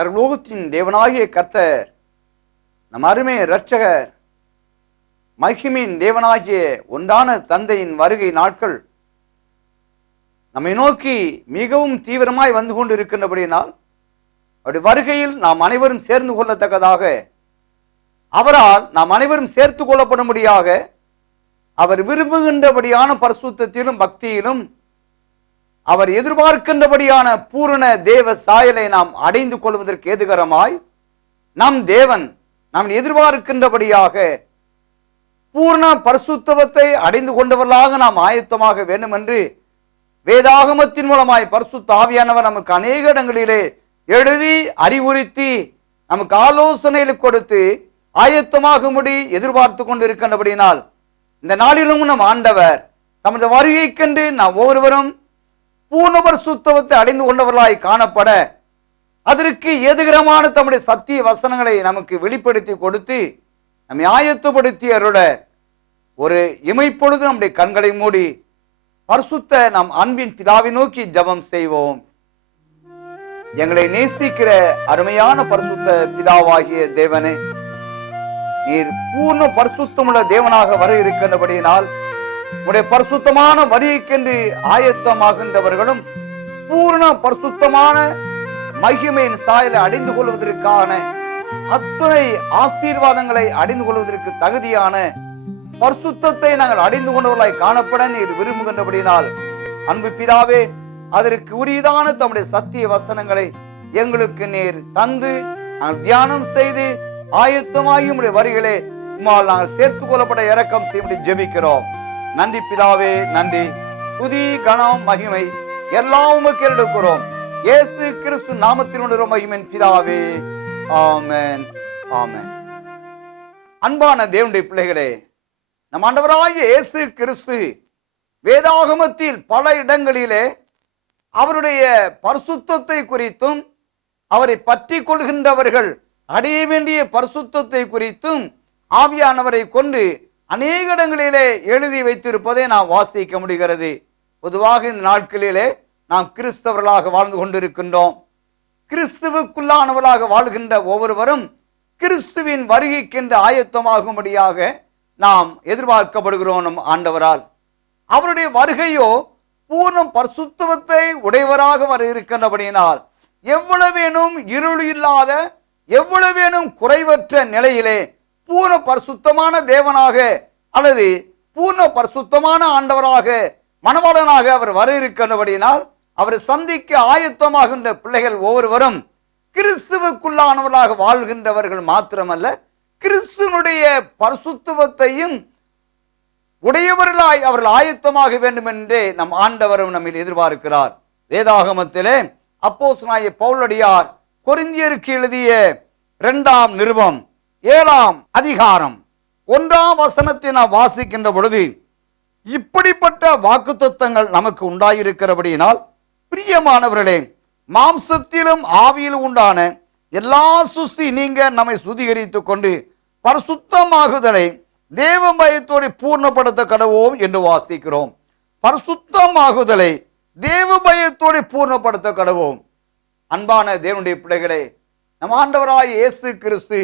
சர்வலோகத்தின் தேவனாகிய கர்த்தர் நம் அருமை இரட்சகர் மகிமின் தேவனாகிய ஒன்றான தந்தையின் வருகை நாட்கள் நம்மை நோக்கி மிகவும் தீவிரமாய் வந்து கொண்டு இருக்கின்றபடியினால் அவருடைய வருகையில் நாம் அனைவரும் சேர்ந்து கொள்ளத்தக்கதாக அவரால் நாம் அனைவரும் சேர்த்து கொள்ளப்படும்படியாக அவர் விரும்புகின்றபடியான பரிசுத்தத்திலும் பக்தியிலும் அவர் எதிர்பார்க்கின்றபடியான பூரண தேவ சாயலை நாம் அடைந்து கொள்வதற்கு எதுகரமாய் நம் தேவன் நாம் எதிர்பார்க்கின்றபடியாக பூர்ண பரிசுத்தவத்தை அடைந்து கொண்டவர்களாக நாம் ஆயத்தமாக வேண்டும் என்று வேதாகமத்தின் மூலமாய் பரிசுத்த ஆவியானவர் நமக்கு அநேக இடங்களிலே எழுதி அறிவுறுத்தி நமக்கு ஆலோசனைகளை கொடுத்து ஆயத்தமாகும்படி எதிர்பார்த்து கொண்டிருக்கின்றபடியினால் இந்த நாளிலும் நம் ஆண்டவர் தமது வருகைக்கென்று நாம் ஒவ்வொருவரும் பூர்ண சுத்தவத்தை அடைந்து கொண்டவர்களாய் காணப்பட அதற்கு எதிரமான தம்முடைய சத்திய வசனங்களை நமக்கு வெளிப்படுத்தி கொடுத்து நம்மை ஆயத்தப்படுத்தி அருட ஒரு இமைப்பொழுது நம்முடைய கண்களை மூடி பரிசுத்த நம் அன்பின் பிதாவை நோக்கி ஜெபம் செய்வோம். எங்களை நேசிக்கிற அருமையான பரிசுத்த பிதாவாகிய தேவனே நீர் பூர்ண பரிசுத்தமுள்ள தேவனாக வர இருக்கின்றபடியினால் உடைய பரிசுத்தமான வரிக்கென்று ஆயத்தமாகின்றவர்களும் பூர்ண பரிசுத்தமான மகிமையின் சாயலை அடைந்து கொள்வதற்கான அத்துணை ஆசீர்வாதங்களை அடைந்து கொள்வதற்கு தகுதியான பரிசுத்தத்தை நாங்கள் அடைந்து கொண்டவர்களாய் காணப்பட நீர் விரும்புகின்றபடினால் அன்பு பிதாவே அதற்கு உரியதான தம்முடைய சத்திய வசனங்களை எங்களுக்கு நீர் தந்து நாங்கள் தியானம் செய்து ஆயத்தமாகி உடைய வரிகளே உம்மால் நாங்கள் சேர்த்துக் கொள்ளப்பட இறக்கம் செய்யும்படி ஜெபிக்கிறோம். நன்றி பிதாவே நன்றி துதி கணம் மகிமை எல்லாம் உமக்கு எடுக்கிறோம் இயேசு கிறிஸ்து நாமத்தினுடைய மகிமன் பிதாவே. ஆமன். ஆமென். அன்பான தேவனுடைய பிள்ளைகளே நம் ஆண்டவராகிய இயேசு கிறிஸ்து வேதாகமத்தில் பல இடங்களிலே அவருடைய பரிசுத்தத்தை குறித்தும் அவரை பற்றி கொள்கின்றவர்கள் அடைய வேண்டிய பரிசுத்தத்தை குறித்தும் ஆவியானவரை கொண்டு அநேக இடங்களிலே எழுதி வைத்திருப்பதை நாம் வாசிக்க முடிகிறது. பொதுவாக இந்த நாட்களிலே நாம் கிறிஸ்தவர்களாக வாழ்ந்து கொண்டிருக்கின்றோம். கிறிஸ்துவுக்குள்ளானவர்களாக வாழ்கின்ற ஒவ்வொருவரும் கிறிஸ்துவின் வருகைக்கென்று ஆயத்தமாகும்படியாக நாம் எதிர்பார்க்கப்படுகிறோம் நம் ஆண்டவரால். அவருடைய வருகையோ பூர்ணம் பரிசுத்துவத்தை உடையவராக வர இருக்கின்றபடியினால் எவ்வளவேனும் இருள் இல்லாத எவ்வளவேனும் குறைவற்ற நிலையிலே பூர்ண பரிசுத்தமான தேவனாக அல்லது பூர்ண பரிசுத்தமான ஆண்டவராக மணவாளனாக அவர் வர இருக்கின்றபடியினால் அவர் சந்திக்க ஆயத்தமாகின்ற பிள்ளைகள் ஒவ்வொருவரும் கிறிஸ்துவுக்குள்ளானவர்களாக வாழ்கின்றவர்கள் மாத்திரமல்ல கிறிஸ்துவனுடைய பரிசுத்துவத்தையும் உடையவர்களாய் அவர்கள் ஆயத்தமாக வேண்டும் என்றே நம் ஆண்டவரும் நம்மில் எதிர்பார்க்கிறார். வேதாகமத்திலே அப்போஸ் நாய பவுலடியார் கொரிந்தியருக்கு எழுதிய இரண்டாம் நிருபம். ஏழாம் அதிகாரம் ஒன்றாம் வசனத்தை நாம் வாசிக்கின்ற பொழுது இப்படிப்பட்ட வாக்குத்தத்தங்கள் நமக்கு உண்டாயிருக்கிறபடியினால் பிரியமானவர்களே மாம்சத்திலும் ஆவியிலும் உண்டான எல்லா சுசி நீங்க நம்மை சுத்திகரித்துக் கொண்டு பரிசுத்தமாகுதலை தேவ பயத்தோடு பூர்ணப்படுத்த கடவோம் என்று வாசிக்கிறோம். பரிசுத்தமாகுதலை தேவ பயத்தோடு பூர்ணப்படுத்த கடவோம் அன்பான தேவனுடைய பிள்ளைகளே நம் ஆண்டவராய் இயேசு கிறிஸ்து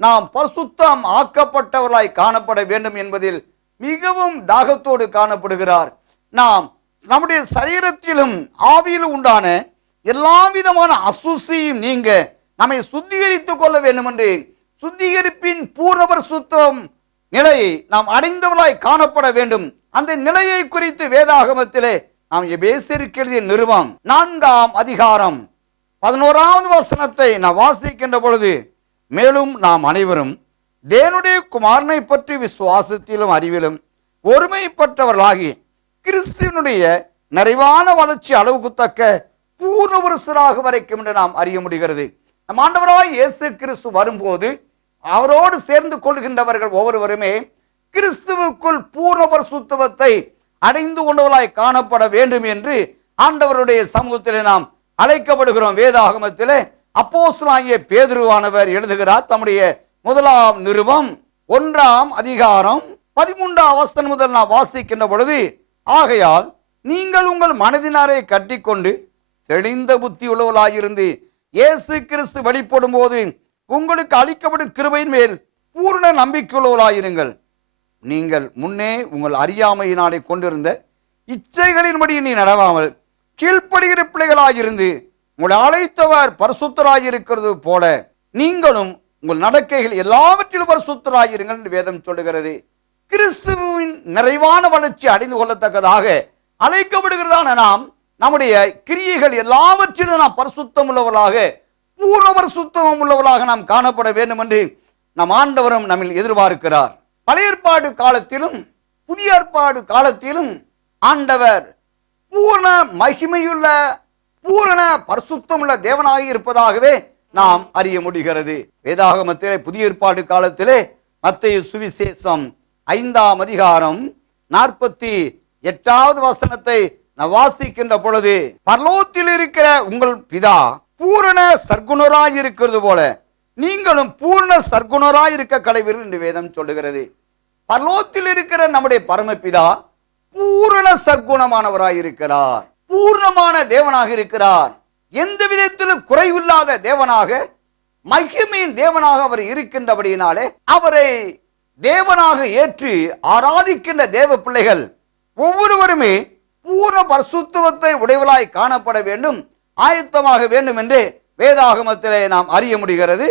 நாம் பரிசுத்தம் ஆக்கப்பட்டவர்களாய் காணப்பட வேண்டும் என்பதில் மிகவும் தாகத்தோடு காணப்படுகிறார். நாம் நம்முடைய சரீரத்திலும் ஆவியிலும் உண்டான எல்லா விதமான அசுசியும் நீங்க நம்மை சுத்திகரித்துக் கொள்ள வேண்டும் என்று சுத்திகரிப்பின் பூர்ணவர் சுத்தம் நிலையை நாம் அடைந்தவர்களாய் காணப்பட வேண்டும். அந்த நிலையை குறித்து வேதாகமத்திலே நாம் எபேசிற்கு எழுதிய நிறுவம் நான்காம் அதிகாரம் பதினோராவது வசனத்தை நாம் வாசிக்கின்ற பொழுது மேலும் நாம் அனைவரும் தேவனுடைய குமாரனை பற்றி விசுவாசத்திலும் அறிவிலும் ஒருமைப்பட்டவர்களாகி கிறிஸ்துவனுடைய நிறைவான வளர்ச்சி அளவுக்கு தக்க பூர்ண வரைக்கும் என்று நாம் அறிய முடிகிறது. நம் ஆண்டவராய் இயேசு கிறிஸ்து வரும்போது அவரோடு சேர்ந்து கொள்கின்றவர்கள் ஒவ்வொருவருமே கிறிஸ்துவுக்குள் பூர்ணவர் பரிசுத்தவத்தை அடைந்து கொண்டவர்களாய் காணப்பட வேண்டும் என்று ஆண்டவருடைய சமூகத்திலே நாம் அழைக்கப்படுகிறோம். வேதாகமத்திலே அப்போஸ்தலனாகிய பேதுருவானவர் எழுதுகிறார் தம்முடைய முதலாம் நிறுவம் ஒன்றாம் அதிகாரம் பதிமூன்றாம் அவஸ்தன் முதல் நான் வாசிக்கின்ற பொழுது ஆகையால் நீங்கள் உங்கள் மனதினாரை கட்டிக்கொண்டு தெளிந்த புத்தி உள்ளவர்களாயிருந்து இயேசு கிறிஸ்து வெளிப்படும் போது உங்களுக்கு அளிக்கப்படும் கிருபையின் மேல் பூர்ண நம்பிக்கையுள்ளவர்களாயிருங்கள். நீங்கள் முன்னே உங்கள் அறியாமையினாலே கொண்டிருந்த இச்சைகளின்படி நீ நடவாமல் கீழ்ப்படுகிற பிள்ளைகளாயிருந்து உங்களை அழைத்தவர் பரிசுத்தராயிருக்கிறது போல நீங்களும் உங்கள் நடக்கைகள் எல்லாவற்றிலும் பரிசுத்தராயிருங்கள் என்று வேதம் சொல்லுகிறது. கிறிஸ்துவின் நிறைவான வளர்ச்சி அடைந்து கொள்ளத்தக்கதாக அழைக்கப்படுகிறதான நாம் நம்முடைய கிரியைகள் எல்லாவற்றிலும் நாம் பரிசுத்தம் உள்ளவர்களாக பூர்ண பரிசுத்தம் உள்ளவர்களாக நாம் காணப்பட வேண்டும் என்று நம் ஆண்டவரும் நம்மில் எதிர்பார்க்கிறார். பழைய ஏற்பாடு காலத்திலும் புதிய ஏற்பாடு காலத்திலும் ஆண்டவர் பூர்ண மகிமையுள்ள பூரண பரிசுத்தமுள்ள தேவனாகி இருப்பதாகவே நாம் அறிய முடிகிறது. வேதாகமத்திலே புதிய ஏற்பாடு காலத்திலே மத்திய சுவிசேஷம் ஐந்தாம் அதிகாரம் நாற்பத்தி எட்டாவது வசனத்தை நான் வாசிக்கின்ற பொழுது பரலோகத்தில் இருக்கிற உங்கள் பிதா பூரண சர்க்குணராய் இருக்கிறது போல நீங்களும் பூர்ண சர்க்குணராய் இருக்க கடைவீர்கள் என்று வேதம் சொல்லுகிறது. பரலோகத்தில் இருக்கிற நம்முடைய பரமபிதா பூரண சர்க்குணமானவராய் இருக்கிறார். பூர்ணமான தேவனாக இருக்கிறார். எந்த விதத்திலும் குறைவில்லாத தேவனாக மகிமையின் தேவனாக அவர் இருக்கின்றபடியினாலே அவரை தேவனாக ஏற்று ஆராதிக்கின்ற தேவ பிள்ளைகள் ஒவ்வொருவருமே பூர்ண பரிசுத்துவத்தை உடையவளாய் காணப்பட வேண்டும் ஆயத்தமாக வேண்டும் என்று வேதாகமத்திலே நாம் அறிய முடிகிறது.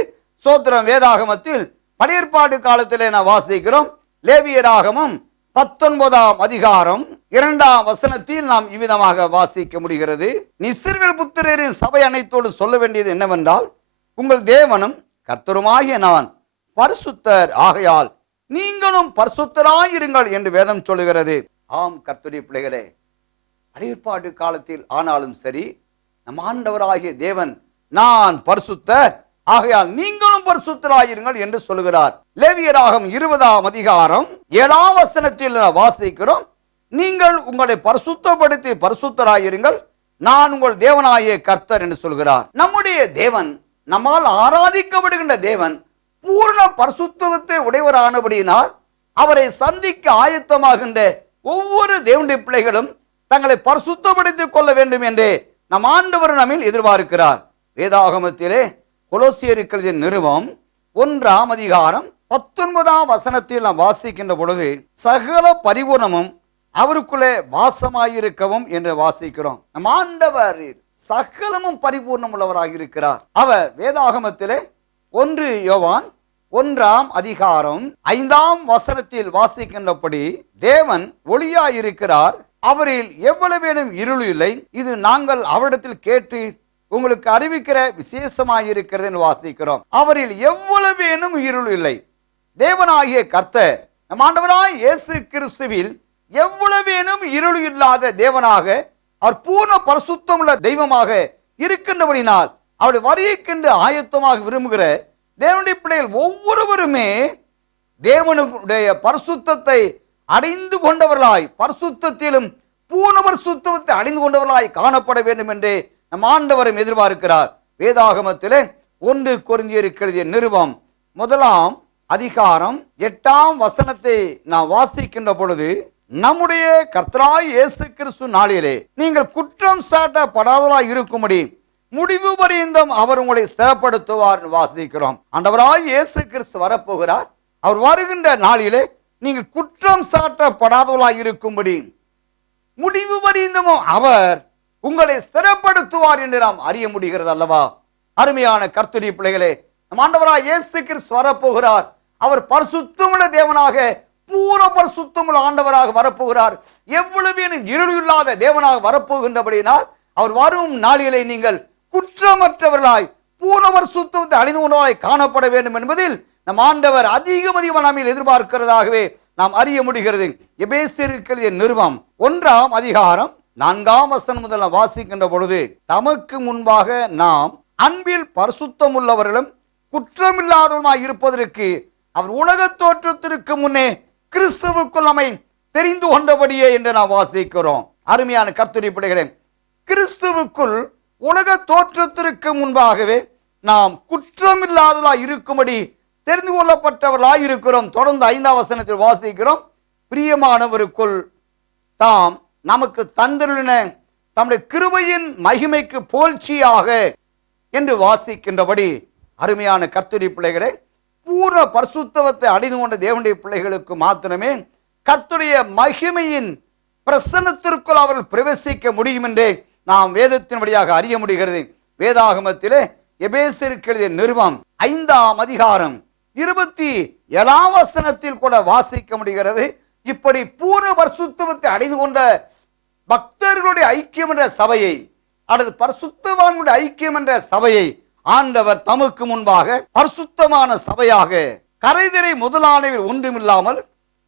சோத்திரம் வேதாகமத்தில் பழையற்பாடு காலத்திலே நாம் வாசிக்கிறோம். லேவியராகமும் பத்தொன்பதாம் அதிகாரம் இரண்டாம் வசனத்தில் நாம் இவ்விதமாக வாசிக்க முடிகிறது. நிசிர்கள் புத்திரரின் சபை அனைத்தோடு சொல்ல வேண்டியது என்னவென்றால் உங்கள் தேவனும் கர்த்தருமாகிய நான் பரிசுத்தர் ஆகையால் நீங்களும் பரிசுத்தராயிருங்கள் என்று வேதம் சொல்லுகிறது. ஆம் கர்த்தருடைய பிள்ளைகளே அடிற்பாடு காலத்தில் ஆனாலும் சரி நம் ஆண்டவராகிய தேவன் நான் பரிசுத்தர் ஆகையால் நீங்களும் பரிசுத்தராயிருங்கள் என்று சொல்லுகிறார். லேவியராகம் இருபதாம் அதிகாரம் ஏழாம் வசனத்தில் வாசிக்கிறோம். நீங்கள் உங்களை பரிசுத்தப்படுத்தி பரிசுத்தராயிருங்கள். நான் உங்கள் தேவனாய கர்த்தர் என்று சொல்கிறார் நம்முடைய தேவன் நம்மால் ஆராதிக்கப்படுகின்ற தேவன் பூர்ண பரிசுத்தவத்தை உடையவரானபடியினால் அவரை சந்திக்க ஆயத்தமாகின்ற ஒவ்வொரு தேவனுடைய பிள்ளைகளும் தங்களை பரிசுத்தப்படுத்திக் கொள்ள வேண்டும் என்று நம் ஆண்டவர் நம்மில் எதிர்பார்க்கிறார். வேதாகமத்திலே கொலோசியருக்களின் நிறுவம் ஒன்றாம் அதிகாரம் பத்தொன்பதாம் வசனத்தில் நாம் வாசிக்கின்ற பொழுது சகல பரிபூர்ணமும் அவருக்குள்ளே வாசமாயிருக்கவும் என்று வாசிக்கிறோம். நம் ஆண்டவர் சகலமும் பரிபூர்ணம் உள்ளவராக இருக்கிறார். அவர் வேதாகமத்திலே ஒன்று யோவான் ஒன்றாம் அதிகாரம் ஐந்தாம் வசனத்தில் வாசிக்கின்றபடி தேவன் ஒளியாயிருக்கிறார். அவரில் எவ்வளவேனும் இருள் இல்லை இது நாங்கள் அவரிடத்தில் கேட்டு உங்களுக்கு அறிவிக்கிற விசேஷமாயிருக்கிறது என்று வாசிக்கிறோம். அவரில் எவ்வளவேனும் இருள் இல்லை. தேவனாகிய கர்த்தர் நம் ஆண்டவராய் இயேசு கிறிஸ்துவில் எவ்வளவேனும் இருள் இல்லாத தேவனாக அவர் பூர்ண பரிசுத்தமுள்ள தெய்வமாக இருக்கின்றபடினால் அவருடைய வரியிக்கின்ற ஆயத்தமாக விரும்புகிற தேவனுடைய பிள்ளைகள் ஒவ்வொருவருமே தேவனுடைய பரிசுத்தத்தை அடைந்து கொண்டவர்களாய் பரிசுத்தத்திலும் பூர்ண பரிசுத்தத்தை அடைந்து கொண்டவர்களாய் காணப்பட வேண்டும் என்று நம் ஆண்டவரும் எதிர்பார்க்கிறார். வேதாகமத்திலே ஒன்று கொரிந்தியருக்கு நிருபம் முதலாம் அதிகாரம் எட்டாம் வசனத்தை நாம் வாசிக்கின்ற பொழுது நம்முடைய கர்த்தராய் இயேசு கிறிஸ்து நாளிலே நீங்கள் குற்றம் சாட்டப்படாதவராய் இருக்கும்படி முடிவு பரியந்தம் அவர் உங்களை ஸ்திரப்படுத்துவார் வாசிக்கிறோம். ஆண்டவராய் இயேசு கிறிஸ்து வரப்போகிறார். அவர் வருகின்ற நாளிலே நீங்கள் குற்றம் சாட்டப்படாதவளாய் இருக்கும்படி முடிவு பரியந்தமும் அவர் உங்களை ஸ்திரப்படுத்துவார் என்று நாம் அறிய முடிகிறது அல்லவா? அருமையான கர்த்தரி பிள்ளைகளே நம் ஆண்டவராக இயேசு கிறிஸ்து வரப்போகிறார். அவர் பரிசுத்தமுள்ள தேவனாக பூர பரிசுத்தமுள்ள ஆண்டவராக வரப்போகிறார். எவ்வளவு இருள் இல்லாத தேவனாக வரப்போகின்றபடியினால் அவர் வரும் நாளிலே நீங்கள் குற்றமற்றவர்களாய் பூர்ண பரிசுத்தத்தை அணிந்து கொண்டவராய் காணப்பட வேண்டும் என்பதில் நம் ஆண்டவர் அதிகம் அதிகம் எதிர்பார்க்கிறதாகவே நாம் அறிய முடிகிறது. எபேசியருக்களிய நிறுவம் ஒன்றாம் அதிகாரம் நான்காம் வசனம் முதல் வாசிக்கின்ற பொழுது தமக்கு முன்பாக நாம் அன்பில் பரிசுத்தம் உள்ளவர்களும் குற்றமில்லாதவருமாய் இருப்பதற்கு அவர் உலக தோற்றத்திற்கு முன்னே கிறிஸ்துவுக்குள் நம்மை தெரிந்து கொண்டபடியே என்று நாம் வாசிக்கிறோம். அருமையான கர்த்தரி கிறிஸ்துவுக்குள் உலக தோற்றத்திற்கு முன்பாகவே நாம் குற்றமில்லாதவர்களாய் இருக்கும்படி தெரிந்து கொள்ளப்பட்டவர்களாய் இருக்கிறோம். தொடர்ந்து ஐந்தாம் வசனத்தில் வாசிக்கிறோம் பிரியமானவருக்குள் தாம் நமக்கு தந்திருளின தம்முடைய கிருபையின் மகிமைக்கு போல்ச்சியாக என்று வாசிக்கின்றபடி அருமையான கர்த்தரி பிள்ளைகளை பூர்ண பரிசுத்தவத்தை அடைந்து கொண்ட தேவனுடைய பிள்ளைகளுக்கு மாத்திரமே கர்த்துடைய மகிமையின் பிரசன்னத்திற்குள் அவர்கள் பிரவேசிக்க முடியும் என்றே நாம் வேதத்தின் வழியாக அறிய முடிகிறது. வேதாகமத்திலே எபேசிற்கு எழுதிய ஐந்தாம் அதிகாரம் இருபத்தி ஏழாம் வசனத்தில் கூட வாசிக்க முடிகிறது. இப்படி பூர்ண பரிசுத்தவத்தை அடைந்து கொண்ட பக்தர்களுடைய ஐக்கியம் என்ற சபையை அல்லது பரிசுத்தவான்களுடைய ஐக்கியம் என்ற சபையை ஆண்டவர் தமக்கு முன்பாக பரிசுத்தமான சபையாக கரைதிரை முதலானவர் ஒன்றுமில்லாமல்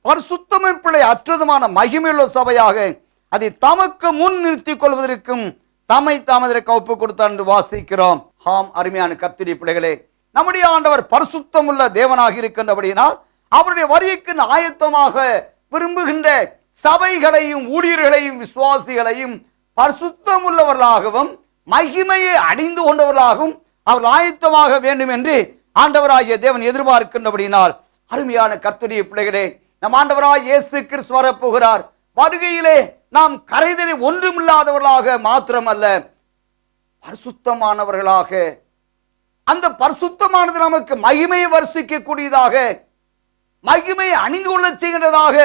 பரிசுத்தமைப்பிள்ளை அற்றதுமான மகிமையுள்ள சபையாக அதை தமக்கு முன் நிறுத்திக் கொள்வதற்கும் தம்மை தாமதற்கு ஒப்பு கொடுத்தார் என்று வாசிக்கிறோம். ஆம் அருமையான கத்திரி பிள்ளைகளே நம்முடைய ஆண்டவர் பரிசுத்தம் உள்ள தேவனாக இருக்கின்றபடியினால் அவருடைய வரிக்கு ஆயத்தமாக விரும்புகின்ற சபைகளையும் ஊழியர்களையும் விசுவாசிகளையும் பரிசுத்தம் உள்ளவர்களாகவும் மகிமையை அடைந்து கொண்டவர்களாகவும் அவர்கள் ஆயத்தமாக வேண்டும் என்று ஆண்டவராகிய தேவன் எதிர்பார்க்கின்றபடியினால் அருமையான கர்த்தரிய பிள்ளைகளே நம் ஆண்டவராய் இயேசு கிறிஸ்து வரப்போகிறார். வருகையிலே நாம் கரைதலை ஒன்றுமில்லாதவர்களாக மாத்திரமல்ல பரிசுத்தமானவர்களாக. அந்த பரிசுத்தமானது நமக்கு மகிமையை வரிசிக்கக்கூடியதாக மகிமை அணிந்து கொள்ள செய்கின்றதாக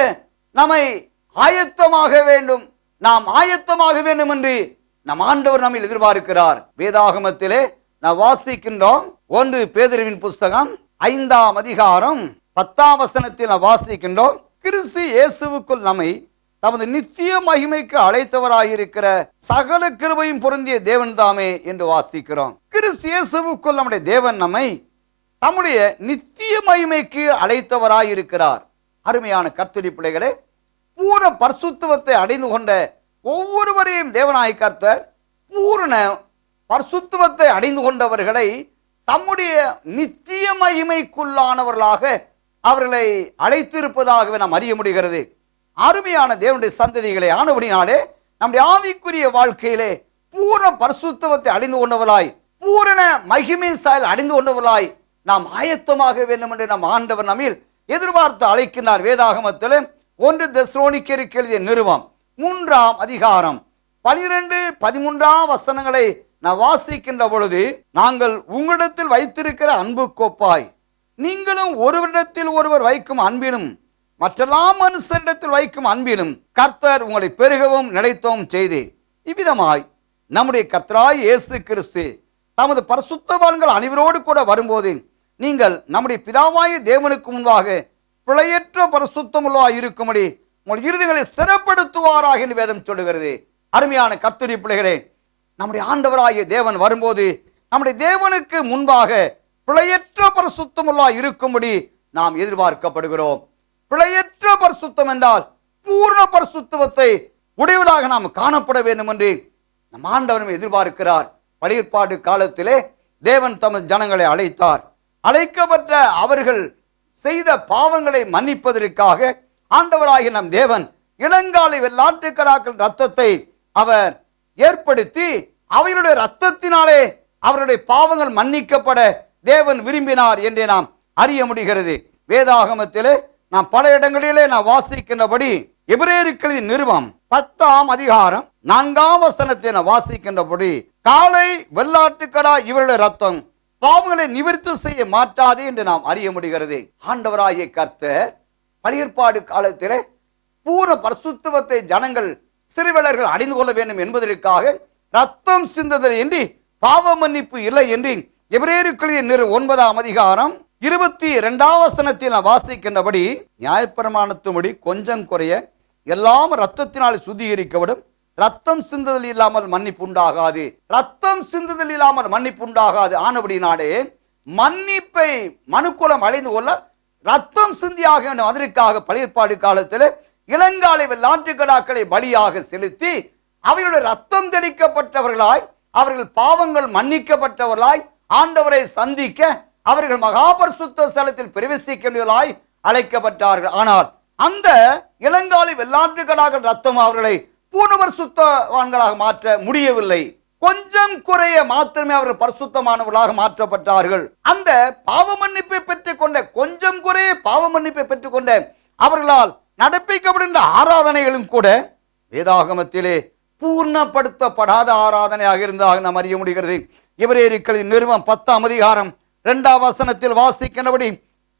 நம்மை ஆயத்தமாக வேண்டும். நாம் ஆயத்தமாக வேண்டும் என்று நம் ஆண்டவர் நம்மை எதிர்பார்க்கிறார். வேதாகமத்திலே நாம் வாசிக்கின்றோம். ஒன்று பேதறிவின் புஸ்தகம் ஐந்தாம் அதிகாரம் பத்தாம் வசனத்தில் நாம் வாசிக்கின்றோம். கிறிஸ்து இயேசுவுக்குள் நம்மை தமது நித்திய மகிமைக்கு அழைத்தவராயிருக்கிற சகல கிருபையும் பொருந்திய தேவன் தாமே என்று வாசிக்கிறோம். கிறிஸ்து இயேசுவுக்குள் நம்முடைய தேவன் நம்மை தம்முடைய நித்திய மகிமைக்கு அழைத்தவராயிருக்கிறார். அருமையான கர்த்தரி பிள்ளைகளே பூர்ண பரிசுத்துவத்தை அடைந்து கொண்ட ஒவ்வொருவரையும் தேவனாய் கர்த்தர் பூரண பரிசுத்துவத்தை அடைந்து கொண்டவர்களை தம்முடைய நித்திய மகிமைக்குள்ளானவர்களாக அவர்களை அழைத்திருப்பதாகவே நாம் அறிய முடிகிறது. அருமையான தேவனுடைய சந்ததிகளை ஆனபடினாலே நம்முடைய ஆவிக்குரிய வாழ்க்கையிலே பூரண பரிசுத்துவத்தை அடைந்து கொண்டவர்களாய் பூரண மகிமை சாயல் அடைந்து கொண்டவர்களாய் நாம் ஆயத்தமாக வேண்டும் என்று நம் ஆண்டவர் நம்மில் எதிர்பார்த்து அழைக்கின்றார். வேதாகமத்தில் ஒன்று தெஸ்ரோனிக்கருக்கு எழுதிய நிறுவம் மூன்றாம் அதிகாரம் பனிரெண்டு பதிமூன்றாம் வசனங்களை நான் வாசிக்கின்ற பொழுது நாங்கள் உங்களிடத்தில் வைத்திருக்கிற அன்பு கோப்பாய். நீங்களும் ஒருவரிடத்தில் ஒருவர் வைக்கும் அன்பினும் மற்றெல்லாம் மனுஷரிடத்தில் வைக்கும் அன்பினும் கர்த்தர் உங்களை பெருகவும் நினைத்தவும் செய்து. இவ்விதமாய் நம்முடைய கர்த்தராய் இயேசு கிறிஸ்து தமது பரிசுத்தவான்கள் அனைவரோடு கூட வரும்போது நீங்கள் நம்முடைய பிதாவாய தேவனுக்கு முன்பாக பிழையற்ற பரிசுத்தமுள்ளவாய் இருக்கும்படி உங்கள் இறுதிகளை ஸ்திரப்படுத்துவாராக என்று வேதம் சொல்லுகிறது. அருமையான கர்த்தரி பிள்ளைகளே நம்முடைய ஆண்டவராகிய தேவன் வரும்போது நம்முடைய தேவனுக்கு முன்பாக பிழையற்ற பரிசுத்தமுள்ளா இருக்கும்படி நாம் எதிர்பார்க்கப்படுகிறோம். பிழையற்ற பரிசுத்தம் என்றால் பூர்ண பரிசுத்தவத்தை உடையவளாக நாம் காணப்பட வேண்டும் என்று நம் ஆண்டவரும் எதிர்பார்க்கிறார். பழையற்பாடு காலத்திலே தேவன் தமது ஜனங்களை அழைத்தார். அழைக்கப்பட்ட அவர்கள் செய்த பாவங்களை மன்னிப்பதற்காக ஆண்டவராகிய நம் தேவன் இளங்காலை வெள்ளாட்டுக்கடாக்கள் ரத்தத்தை அவர் ஏற்படுத்தி அவர்களுடைய ரத்தத்தினாலே அவருடைய பாவங்கள் மன்னிக்கப்பட தேவன் விரும்பினார் என்றே நாம் அறிய முடிகிறது. வேதாகமத்திலே நாம் பல இடங்களிலே நாம் வாசிக்கின்றபடி எபிரேருக்களின் நிறுவம் பத்தாம் அதிகாரம் நான்காம் வசனத்தை நாம் வாசிக்கின்றபடி காலை வெள்ளாட்டுக்கடா இவருடைய ரத்தம் பாவங்களை நிவர்த்தி செய்ய மாட்டாது என்று நாம் அறிய முடிகிறது. ஆண்டவராகிய கர்த்தர் பழியற்பாடு காலத்திலே பூர்ண பரிசுத்துவத்தை ஜனங்கள் சிறுவலர்கள் அணிந்து கொள்ள வேண்டும் என்பதற்காக ரத்தம் சிந்ததல் என்று பாவ மன்னிப்பு இல்லை என்று எபிரேயருக்குரிய நிறு ஒன்பதாம் அதிகாரம் இருபத்தி இரண்டாம் வசனத்தில் நான் வாசிக்கின்றபடி நியாயப்பிரமாணத்தின்படி கொஞ்சம் குறைய எல்லாம் ரத்தத்தினால் சுத்திகரிக்கப்படும் ரத்தம் சிந்துதல் இல்லாமல் மன்னிப்பு உண்டாகாது. ரத்தம் சிந்துதல் இல்லாமல் மன்னிப்பு உண்டாகாது. ஆனபடினாலே மன்னிப்பை மனுக்குலம் அடைந்து கொள்ள ரத்தம் சிந்தியாக வேண்டும். அதற்காக பழையற்பாடு காலத்தில் இளங்காலை வெள்ளாற்றுக்கடாக்களை பலியாக செலுத்தி அவர்களுடைய ரத்தம் தெளிக்கப்பட்டவர்களாய் அவர்கள் பாவங்கள் மன்னிக்கப்பட்டவர்களாய் ஆண்டவரை சந்திக்க அவர்கள் மகாபரிசுத்த ஸ்தலத்தில் பிரவேசிக்கின்றவர்களாய் அழைக்கப்பட்டார்கள். ஆனால் அந்த இளங்காலை வெள்ளாட்டுக்கடாக்கள் ரத்தம் அவர்களை பூர்ணவர் சுத்தவான்களாக மாற்ற முடியவில்லை. கொஞ்சம் குறைய மாத்திரமே அவர்கள் பரிசுத்தமானவர்களாக மாற்றப்பட்டார்கள். அந்த பாவ மன்னிப்பை பெற்றுக்கொண்ட கொஞ்சம் குறைய பாவ மன்னிப்பை பெற்றுக்கொண்ட அவர்களால் நடப்பிக்கப்படுகின்ற ஆராதனைகளும் கூட வேதாகமத்திலே பூர்ணப்படுத்தப்படாத ஆராதனையாக இருந்ததாக நாம் அறிய முடிகிறது. இவரேரிக்களின் நிறுவம் பத்தாம் அதிகாரம் இரண்டாம் வசனத்தில் வாசிக்கின்றபடி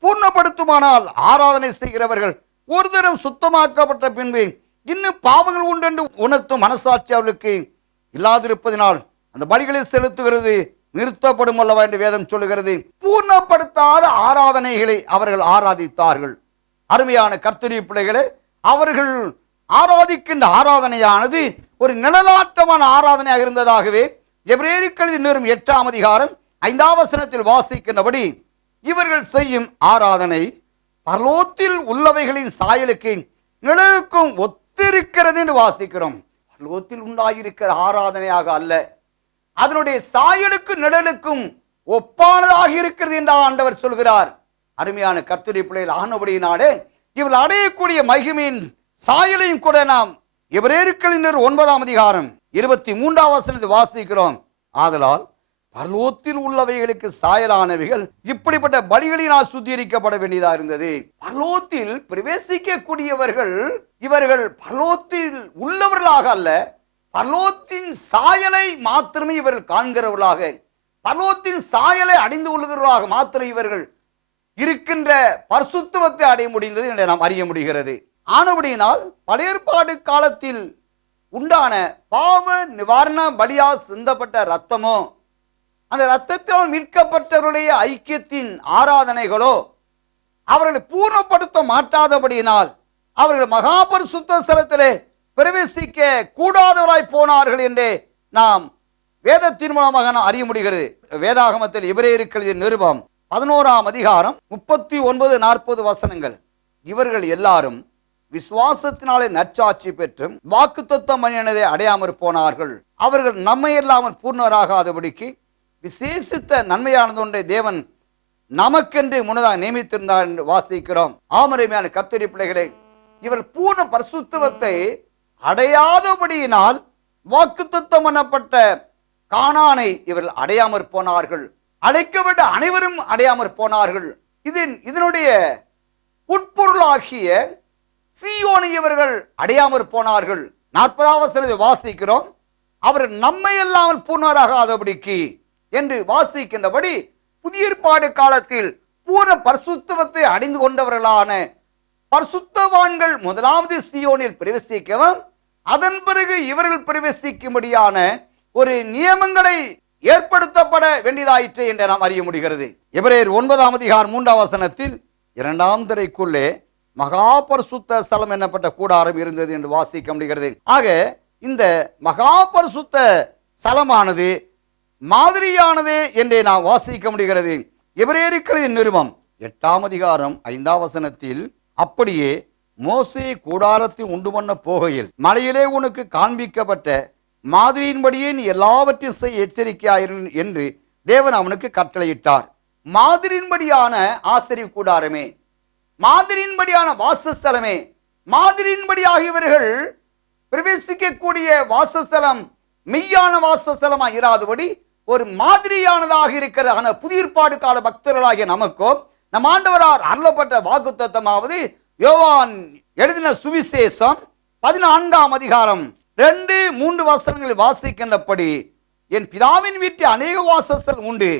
பூர்ணப்படுத்துமானால் ஆராதனை செய்கிறவர்கள் ஒரு தரம் சுத்தமாக்கப்பட்ட பின்பு இன்னும் பாவங்கள் உண்டு என்று உணர்த்தும் மனசாட்சி அவர்களுக்கு இல்லாதிருப்பதினால் அந்த பலிகளை செலுத்துகிறது நிறுத்தப்படும் அல்லவா என்று வேதம் சொல்லுகிறது. பூர்ணப்படுத்தாத ஆராதனைகளை அவர்கள் ஆராதித்தார்கள். அருமையான கர்த்தரி பிள்ளைகளை அவர்கள் ஆராதிக்கின்ற ஆராதனையானது ஒரு நிழலாட்டமான ஆராதனையாக இருந்ததாகவே எபிரேயர்களில் நிறும் எட்டாம் அதிகாரம் ஐந்தாவசனத்தில் வாசிக்கின்றபடி இவர்கள் செய்யும் ஆராதனை பரலோத்தில் உள்ளவைகளின் சாயலுக்கு நிழலுக்கும் ஒத்திருக்கிறது என்று வாசிக்கிறோம். லோகத்தில் உண்டாயிருக்கிற ஆராதனையாக அல்ல. அதனுடைய சாயலுக்கு நிழலுக்கும் ஒப்பானதாக இருக்கிறது என்று ஆண்டவர் சொல்கிறார். அருமையான கர்த்தரி பிள்ளைகள் ஆனபடியினாலே இவள் அடையக்கூடிய மகிமையின் சாயலையும் கூட நாம் எவரேருக்களினர் ஒன்பதாம் அதிகாரம் இருபத்தி மூன்றாம் வசனத்தை வாசிக்கிறோம். ஆதலால் பரலோகத்தில் உள்ளவைகளுக்கு சாயலானவைகள் இப்படிப்பட்ட பலிகளினால் சுத்திகரிக்கப்பட வேண்டியதா இருந்தது. பரலோத்தில் பிரவேசிக்கக்கூடியவர்கள் இவர்கள் பரலோகத்தில் உள்ளவர்களாக அல்ல பரலோகத்தின் சாயலை மாத்திரமே இவர்கள் காண்கிறவர்களாக பரலோகத்தின் சாயலை அடைந்து கொள்கிறவர்களாக மாத்திரம் இவர்கள் இருக்கின்ற பரிசுத்துவத்தை அடைய முடிந்தது என்று நாம் அறிய முடிகிறது. ஆனபடியினால் பழையற்பாடு காலத்தில் உண்டான பாவ நிவாரண பலியா சிந்தப்பட்ட ரத்தமோ அந்த ரத்தத்தினால் மீட்கப்பட்டவருடைய ஐக்கியத்தின் ஆராதனைகளோ அவர்களை பூர்ணப்படுத்த மாட்டாதபடியினால் அவர்கள் மகாபரிசுத்த ஸ்தலத்திலே பிரவேசிக்க கூடாதவராய் போனார்கள் என்றே நாம் வேதத்தின் மூலமாக நாம் அறிய முடிகிறது. வேதாகமத்தில் இவரேருக்களின் நிருபம் பதினோராம் அதிகாரம் முப்பத்தி ஒன்பது நாற்பது வசனங்கள். இவர்கள் எல்லாரும் விசுவாசத்தினாலே நற்சாட்சி பெற்றும் வாக்கு தத்துவம் மணியனதை அடையாமற் போனார்கள். அவர்கள் நம்மை இல்லாமல் பூர்ணராகாதபடிக்கு விசேஷித்த நன்மையானது ஒன்றை தேவன் நமக்கென்று முன்னதாக நியமித்திருந்தார் என்று வாசிக்கிறோம். ஆமரைமையான கத்தரி பிள்ளைகளை இவர் பூர்ண பரிசுத்துவத்தை அடையாதபடியினால் வாக்குத்தத்தம் எனப்பட்ட காணானை இவர்கள் அடையாமற் போனார்கள். அழைக்கப்பட்ட அனைவரும் அடையாமற் போனார்கள். இதன் இதனுடைய உட்பொருளாகிய சீயோனை இவர்கள் அடையாமற் போனார்கள். நாற்பதாவது வாசிக்கிறோம். அவர் நம்மை இல்லாமல் பூர்ணராகாதபடிக்கு என்று வாசிக்கின்றபடி புதிய ஏற்பாடு காலத்தில் பூர்ண பரிசுத்தவத்தை அடைந்து கொண்டவர்களான பரிசுத்தவான்கள் முதலாவது சியோனில் பிரவேசிக்கவும் அதன் பிறகு இவர்கள் பிரவேசிக்கும்படியான ஒரு நியமங்களை ஏற்படுத்தப்பட வேண்டியதாயிற்று என்று நாம் அறிய முடிகிறது. எவரேர் ஒன்பதாம் அதிகார் மூன்றாம் வசனத்தில் இரண்டாம் திரைக்குள்ளே மகா பரிசுத்த ஸ்தலம் என்னப்பட்ட கூடாரம் இருந்தது என்று வாசிக்க முடிகிறது. ஆக இந்த மகா பரிசுத்த ஸ்தலமானது மாதிரியானது என்றே நாம் வாசிக்க முடிகிறது. எபிரேயர்களின் நிறுவம் எட்டாம் அதிகாரம் ஐந்தாம் வசனத்தில் அப்படியே மோசே கூடாரத்தை உண்டு பண்ண போகையில் மலையிலே உனக்கு காண்பிக்கப்பட்ட மாதிரியின்படியே நீ எல்லாவற்றையும் செய்ய எச்சரிக்கையாயிரு என்று தேவன் அவனுக்கு கட்டளையிட்டார். மாதிரியின்படியான ஆசிரிய கூடாரமே? மாதிரியின்படியான வாசஸ்தலமே? மாதிரியின்படியாக இவர்கள் பிரவேசிக்கக்கூடிய வாசஸ்தலம் மெய்யான வாசஸ்தலமாக இராதபடி ஒரு மாதிரியானதாக இருக்கிற ஆன புதிய கால பக்தர்களாகிய நமக்கோ நம் ஆண்டவரார் அருளப்பட்ட வாக்குத்தத்தமாவது யோவான் எழுதின சுவிசேஷம் பதினான்காம் அதிகாரம் ரெண்டு மூன்று வாசனங்களில் வாசிக்கின்றபடி என் பிதாவின் வீட்டில் அநேக வாசஸ்தல் உண்டு.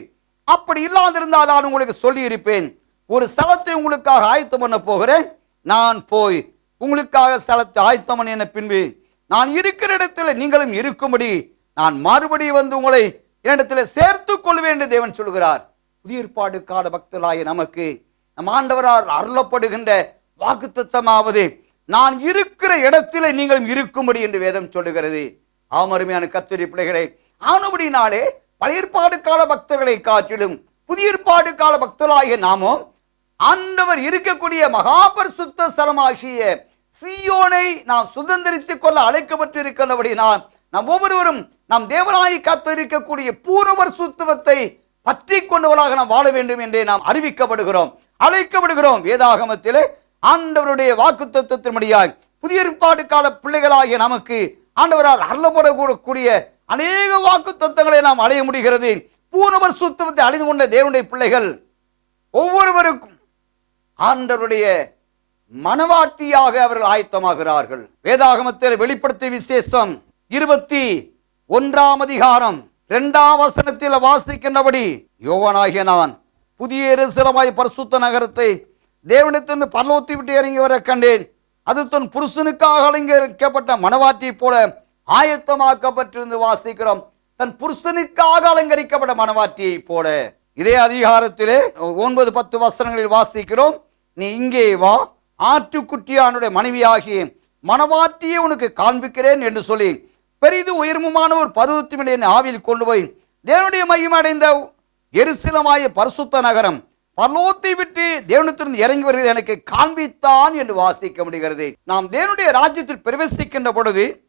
அப்படி இல்லாதிருந்தால் நான் உங்களுக்கு சொல்லியிருப்பேன். ஒரு ஸ்தலத்தை உங்களுக்காக ஆயத்தம் பண்ண போகிறேன். நான் போய் உங்களுக்காக ஸ்தலத்தை ஆயத்தம் பண்ண பின்பு நான் இருக்கிற இடத்துல நீங்களும் இருக்கும்படி நான் மறுபடியும் வந்து உங்களை என்னிடத்தில் சேர்த்துக் கொள்வேன் என்று தேவன் சொல்கிறார் புதிய ஏற்பாடு கால பக்தராய நமக்கு நம் ஆண்டவரால் அருளப்படுகின்ற வாக்குத்தத்தமாவது நான் இருக்கிற இடத்திலே நீங்களும் இருக்கும்படி என்று வேதம் சொல்லுகிறது. ஆமருமையான கத்திரி பிள்ளைகளை ஆனபடினாலே பழையற்பாடு கால பக்தர்களை காற்றிலும் புதிய ஏற்பாடு கால பக்தராகிய நாமும் ஆண்டவர் இருக்கக்கூடிய மகாபரிசுத்த ஸ்தலமாகிய சியோனை நாம் சுதந்திரித்துக் கொள்ள அழைக்கப்பட்டிருக்கிறபடினால் நாம் ஒவ்வொருவரும் நாம் தேவராய் காத்திருக்கக்கூடிய இருக்கக்கூடிய சுத்துவத்தை பற்றி கொண்டவராக நாம் வாழ வேண்டும் என்றே நாம் அறிவிக்கப்படுகிறோம் அழைக்கப்படுகிறோம். வேதாகமத்திலே ஆண்டவருடைய வாக்கு தத்துவத்தின்படியாய் புதிய ஏற்பாடு கால பிள்ளைகளாகிய நமக்கு ஆண்டவரால் அருளப்படக்கூடிய அநேக வாக்கு தத்துவங்களை நாம் அடைய முடிகிறது. பூர்ணவர் சுத்துவத்தை அடைந்து கொண்ட தேவனுடைய பிள்ளைகள் ஒவ்வொருவருக்கும் ஆண்டவருடைய மனவாட்டியாக அவர்கள் ஆயத்தமாகிறார்கள். வேதாகமத்தில் வெளிப்படுத்திய விசேஷம் இருபத்தி ஒன்றாம் அதிகாரம் இரண்டாம் வசனத்தில் வாசிக்கின்றபடி யோவனாகிய நான். புதிய எருசலமாய் பரிசுத்த நகரத்தை தேவனிடத்திலிருந்து பல்லோத்தி விட்டு இறங்கி வர கண்டேன். அது தன் புருஷனுக்காக அலங்கரிக்கப்பட்ட மனவாட்டி போல ஆயத்தமாக்கப்பட்டிருந்து வாசிக்கிறோம். தன் புருஷனுக்காக அலங்கரிக்கப்பட்ட மனவாட்டியை போல. இதே அதிகாரத்திலே ஒன்பது பத்து வசனங்களில் வாசிக்கிறோம். நீ இங்கே வா ஆற்றுக்குட்டியானுடைய மனைவியாகி மனவாட்டியை உனக்கு காண்பிக்கிறேன் என்று சொல்லி பெரிது உயர்முமான ஒரு பருவத்தின் என் ஆவியில் கொண்டு போய் தேவனுடைய மகிமை அடைந்த எருசலமாய பரிசுத்த நகரம் பரலோத்தை விட்டு தேவனத்திலிருந்து இறங்கி வருகிறது. எனக்கு காண்பித்தான் என்று வாசிக்க முடிகிறது. நாம் தேவனுடைய ராஜ்யத்தில் பிரவேசிக்கின்ற பொழுது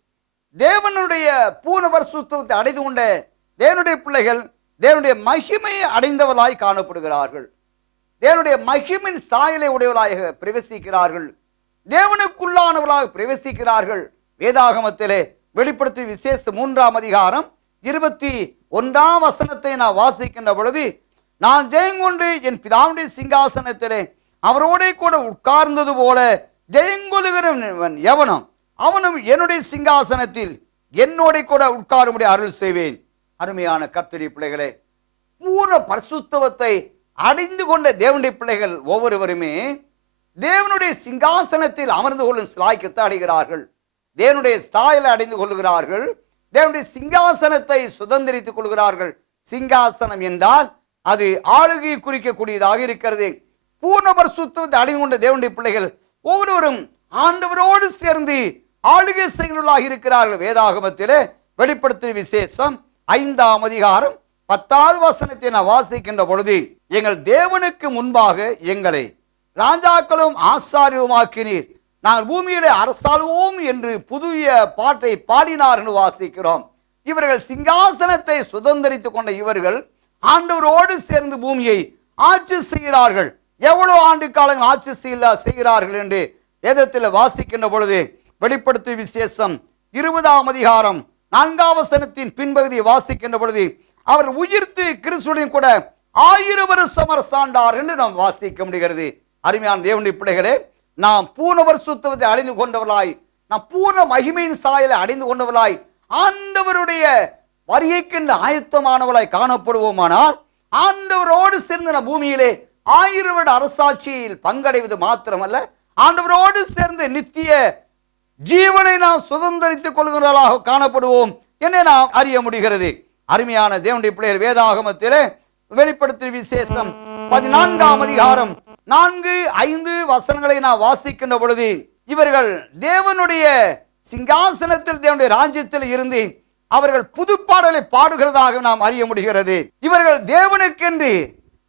தேவனுடைய பூர்ண பரிசுத்தத்தை அடைந்து கொண்ட தேவனுடைய பிள்ளைகள் தேவனுடைய மகிமையை அடைந்தவர்களாய் காணப்படுகிறார்கள். தேவனுடைய மகிமின் சாயலை உடையவர்களாக பிரவேசிக்கிறார்கள். தேவனுக்குள்ளானவர்களாக பிரவேசிக்கிறார்கள். வேதாகமத்திலே வெளிப்படுத்தி விசேஷ மூன்றாம் அதிகாரம் இருபத்தி ஒன்றாம் வசனத்தை நான் வாசிக்கின்ற பொழுது நான் ஜெயங்கொண்டு என் பிதாவுடைய சிங்காசனத்திலே அவரோட கூட உட்கார்ந்தது போல ஜெயங்கொழுகிறவன் எவனும் அவனும் என்னுடைய சிங்காசனத்தில் என்னோட கூட உட்காரும்படி அருள் செய்வேன். அருமையான கத்திரி பிள்ளைகளே பூர்ண பரிசுத்தவத்தை அடைந்து கொண்ட தேவனுடைய பிள்ளைகள் ஒவ்வொருவருமே தேவனுடைய சிங்காசனத்தில் அமர்ந்து கொள்ளும் சிலாய்க்கத்தை அடைகிறார்கள் தேவனுடைய ஸ்தாயில அடைந்து கொள்கிறார்கள் தேவனுடைய சிங்காசனத்தை சுதந்திரித்துக் கொள்கிறார்கள். சிங்காசனம் என்றால் அது ஆளுகையை குறிக்கக்கூடியதாக இருக்கிறது. பூர்ண பரிசுத்தத்தை அடைந்து கொண்ட தேவனுடைய பிள்ளைகள் ஒவ்வொருவரும் ஆண்டவரோடு சேர்ந்து ஆளுகை செய்கிறவர்களாக இருக்கிறார்கள். வேதாகமத்திலே வெளிப்படுத்திய விசேஷம் ஐந்தாம் அதிகாரம் பத்தாவது வசனத்தை நான் வாசிக்கின்ற பொழுது எங்கள் தேவனுக்கு முன்பாக எங்களை ராஜாக்களும் ஆசாரியமாக்கினீர் நாங்கள் பூமியிலே அரசாள்வோம் என்று புதிய பாட்டை பாடினார் என்று வாசிக்கிறோம். இவர்கள் சிங்காசனத்தை சுதந்திரித்துக் கொண்ட இவர்கள் ஆண்டவரோடு சேர்ந்து பூமியை ஆட்சி செய்கிறார்கள். எவ்வளவு ஆண்டு காலங்கள் ஆட்சி செய்ய செய்கிறார்கள் என்று வேதத்தில் வாசிக்கின்ற பொழுது வெளிப்படுத்திய விசேஷம் இருபதாம் அதிகாரம் நான்காவசனத்தின் பின்பகுதியை வாசிக்கின்ற பொழுது அவர் உயிர்த்து கிறிஸ்துடன் கூட ஆயிரம் வருஷம் அரசாண்டார் என்று நாம் வாசிக்க முடிகிறது. அருமையான தேவனுடைய பிள்ளைகளே நாம் பூர்ண வருஷத்துவத்தை அடைந்து கொண்டவர்களாய் நாம் பூர்ண மகிமையின் சாயலை அடைந்து கொண்டவர்களாய் ஆண்டவருடைய வருகைக்கின்ற ஆயத்தமானவளாய் காணப்படுவோமானால் ஆண்டவரோடு சேர்ந்து நம் பூமியிலே ஆயிரம் வருட அரசாட்சியில் பங்கடைவது மாத்திரமல்ல ஆண்டவரோடு சேர்ந்து நித்திய ஜீவனை நாம் சுதந்திரித்துக் கொள்கிறவர்களாக காணப்படுவோம் என நாம் அறிய முடிகிறது. அருமையான தேவனுடைய பிள்ளைகள் வேதாகமத்திலே வெளிப்படுத்திய விசேஷம் பதினான்காம் அதிகாரம் நான்கு ஐந்து வசனங்களை நான் வாசிக்கின்ற பொழுது இவர்கள் தேவனுடைய சிங்காசனத்தில் தேவனுடைய ராஜ்யத்தில் இருந்து அவர்கள் புது பாடலை பாடுகிறதாக நாம் அறிய முடிகிறது. இவர்கள் தேவனுக்கென்று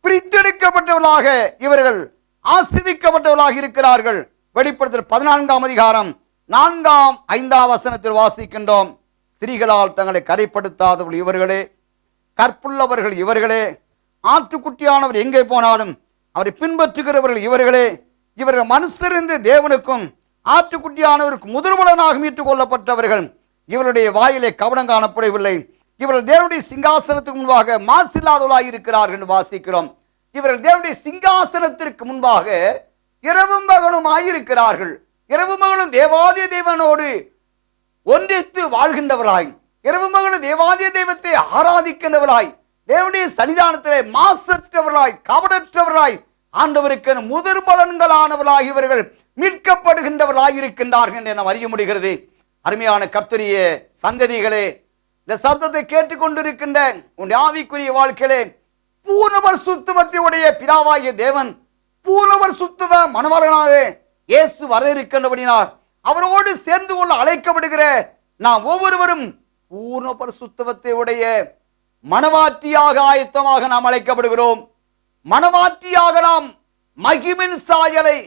பிரித்தெடுக்கப்பட்டவர்களாக இவர்கள் ஆசிரிக்கப்பட்டவர்களாக இருக்கிறார்கள். வெளிப்படுத்தல் பதினான்காம் அதிகாரம் நான்காம் ஐந்தாம் வசனத்தில் வாசிக்கின்றோம். ஸ்திரீகளால் தங்களை கரைப்படுத்தாதவர்கள் இவர்களே கற்புள்ளவர்கள் இவர்களே ஆற்றுக்குட்டியானவர் எங்கே போனாலும் அவரை பின்பற்றுகிறவர்கள் இவர்களே இவர்கள் மனசிலிருந்து தேவனுக்கும் ஆற்றுக்குட்டியானவருக்கும் முதிர்வலனாக மீட்டுக் கொள்ளப்பட்டவர்கள் இவருடைய வாயிலே கவனம் காணப்படவில்லை. இவர்கள் தேவனுடைய சிங்காசனத்துக்கு முன்பாக மாசில்லாதவளாக இருக்கிறார்கள் என்று வாசிக்கிறோம். இவர்கள் தேவனுடைய சிங்காசனத்திற்கு முன்பாக இரவும் மகளும் ஆயிருக்கிறார்கள். இரவு மகளும் தேவாதிய தேவனோடு ஒன்றித்து வாழ்கின்றவராய் இரவு மகளும் தேவாதிய தெய்வத்தை ஆராதிக்கின்றவராய் தேவனுடைய சன்னிதானத்திலே மாசற்றவர்களாய் கவடற்றவர்களாய் ஆண்டவருக்கு முதற் பலன்களானவர்களாக இவர்கள் மீட்கப்படுகின்றவர்களாக இருக்கின்றார்கள் என்று நாம் அறிய முடிகிறது. அருமையான கர்த்தரிய சந்ததிகளே இந்த சத்தத்தை கேட்டுக்கொண்டிருக்கின்ற உன்னுடைய ஆவிக்குரிய வாழ்க்கையிலே பூனவர் சுத்துவத்தையுடைய பிதாவாகிய தேவன் பூனவர் சுத்துவ மணவாளனாக இயேசு வர இருக்கின்றபடினால் அவரோடு சேர்ந்து கொள்ள அழைக்கப்படுகிற நாம் ஒவ்வொருவரும் பூர்ண சுத்துவத்தையுடைய மனவாட்டியாக ஆயத்தமாக நாம் அழைக்கப்படுகிறோம். மனவாட்டியாக நாம் மகிமின் சாயலை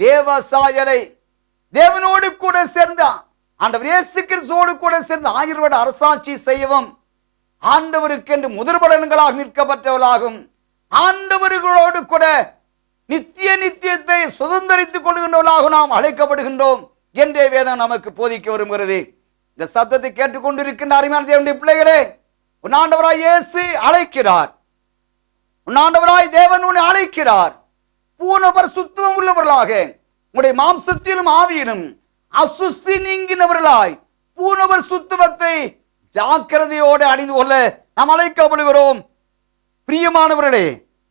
தேவ சாயலை தேவனோடு கூட சேர்ந்த ஆண்டவர் இயேசு கிறிஸ்துவோடு கூட சேர்ந்து ஆயுர்வேத அரசாட்சி செய்யவும் ஆண்டவருக்கென்று முதற்பலன்களாக நிற்கப்பட்டவர்களாகும். ஆண்டவர்களோடு கூட நித்திய நித்தியத்தை சுதந்திரித்துக் கொள்கின்றவர்களாக நாம் அழைக்கப்படுகின்றோம் என்றே வேதம் நமக்கு போதிக்க வருகிறது இந்த சத்தத்தை கேட்டுக்கொண்டிருக்கின்ற அருமையான தேவனுடைய பிள்ளைகளே உன்னாண்டவராய் இயேசு அழைக்கிறார். உன்னாண்டவராய் தேவன் உன்னை அழைக்கிறார். பூர்ணவர் சுத்துவம் உள்ளவர்களாக. உங்களுடைய மாம்சத்திலும் ஆவியிலும் அசுஸ்தி நீங்கினவர்களாய். பூர்ணவர் சுத்துவத்தை ஜாக்கிரதையோடு அணிந்து கொள்ள நாம் அழைக்கப்படுகிறோம். பிரியமானவர்களே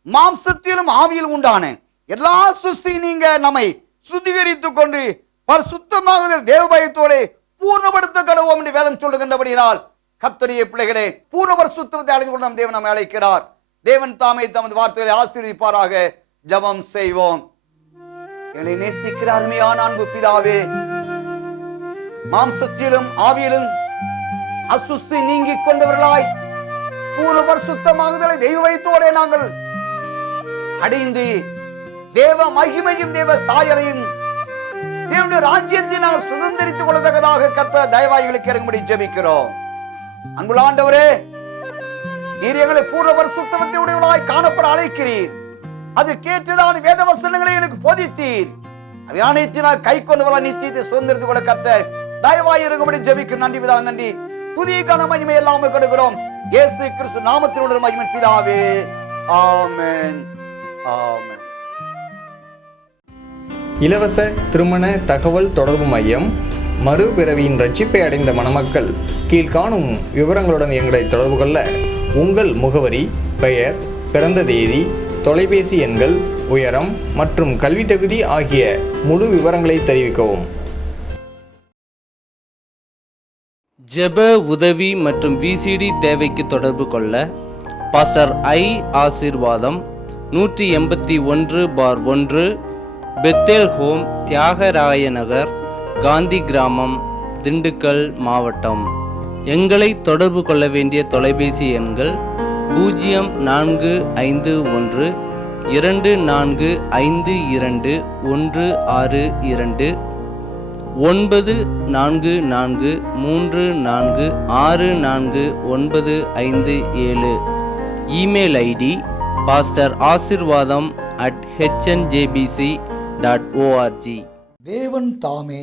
மாம்சத்திலும் ஆவியிலும் உண்டான எல்லா சுசி நீங்க நம்மை சுத்திகரித்துக் கொண்டு பரிசுத்தமாக தேவபயத்தோட பூர்ணப்படுத்த கடவோம் என்று வேதம் சொல்லுகின்றபடியால் கத்தரிய பிள்ளைகளே பூர்ண சுத்தத்தை அடைந்து கொண்டு நம் தேவன் நம்மை அழைக்கிறார். தேவன் தாமே தமது வார்த்தைகளை ஆசீர்வதிப்பாராக. ஜபம் செய்வோம். என்னை நேசிக்கிற அருமையான அன்பு பிதாவே மாம்சத்திலும் ஆவியிலும் அசுஸ்தி நீங்கிக் கொண்டவர்களாய் பூர்ண தெய்வ தெய்வத்தோட நாங்கள் அடைந்து தேவ மகிமையும் தேவ சாயலையும் தேவனுடைய ராஜ்யத்தை நாங்கள் சுதந்திரித்துக் கொள்ளத்தக்கதாக கத்த தயவாய்களுக்கு இறங்கும்படி ஜெபிக்கிறோம். அன்புலாண்டவரே ஆண்டவரே நீர் எங்களை பூர்ண பரிசுத்தவத்தை காணப்பட அழைக்கிறீர். அது கேட்டுதான் வேத வசனங்களை எனக்கு போதித்தீர். அவை அனைத்தினால் கை கொண்டவர்களால் நித்தியத்தை சுதந்திரத்து கொள்ள கத்த தயவாய் இருக்கும்படி ஜெபிக்கும் நன்றி விதா நன்றி. புதிய கன மகிமை எல்லாம் கொடுக்கிறோம். இயேசு கிறிஸ்து நாமத்தினுடைய மகிமை பிதாவே. ஆமென். ஆமென். இலவச திருமண தகவல் தொடர்பு மையம் மறுபிறவியின் ரட்சிப்பை அடைந்த மணமக்கள் கீழ்காணும் விவரங்களுடன் எங்களை தொடர்பு கொள்ள உங்கள் முகவரி பெயர் பிறந்த தேதி தொலைபேசி எண்கள் உயரம் மற்றும் கல்வி தகுதி ஆகிய முழு விவரங்களை தெரிவிக்கவும். ஜெப உதவி மற்றும் விசிடி தேவைக்கு தொடர்பு கொள்ள பாஸ்டர் ஐ ஆசீர்வாதம் நூற்றி எண்பத்தி ஒன்று பார் ஒன்று பெத்தேல் ஹோம் தியாகராய நகர் காந்தி கிராமம் திண்டுக்கல் மாவட்டம். எங்களை தொடர்பு கொள்ள வேண்டிய தொலைபேசி எண்கள் பூஜ்ஜியம் நான்கு ஐந்து ஒன்று இரண்டு நான்கு ஐந்து இரண்டு ஒன்று ஆறு இரண்டு ஒன்பது நான்கு நான்கு மூன்று நான்கு ஆறு நான்கு ஒன்பது ஐந்து ஏழு. Email ID pastor Asirvatham at HNJBC dot ORG தேவன் தாமே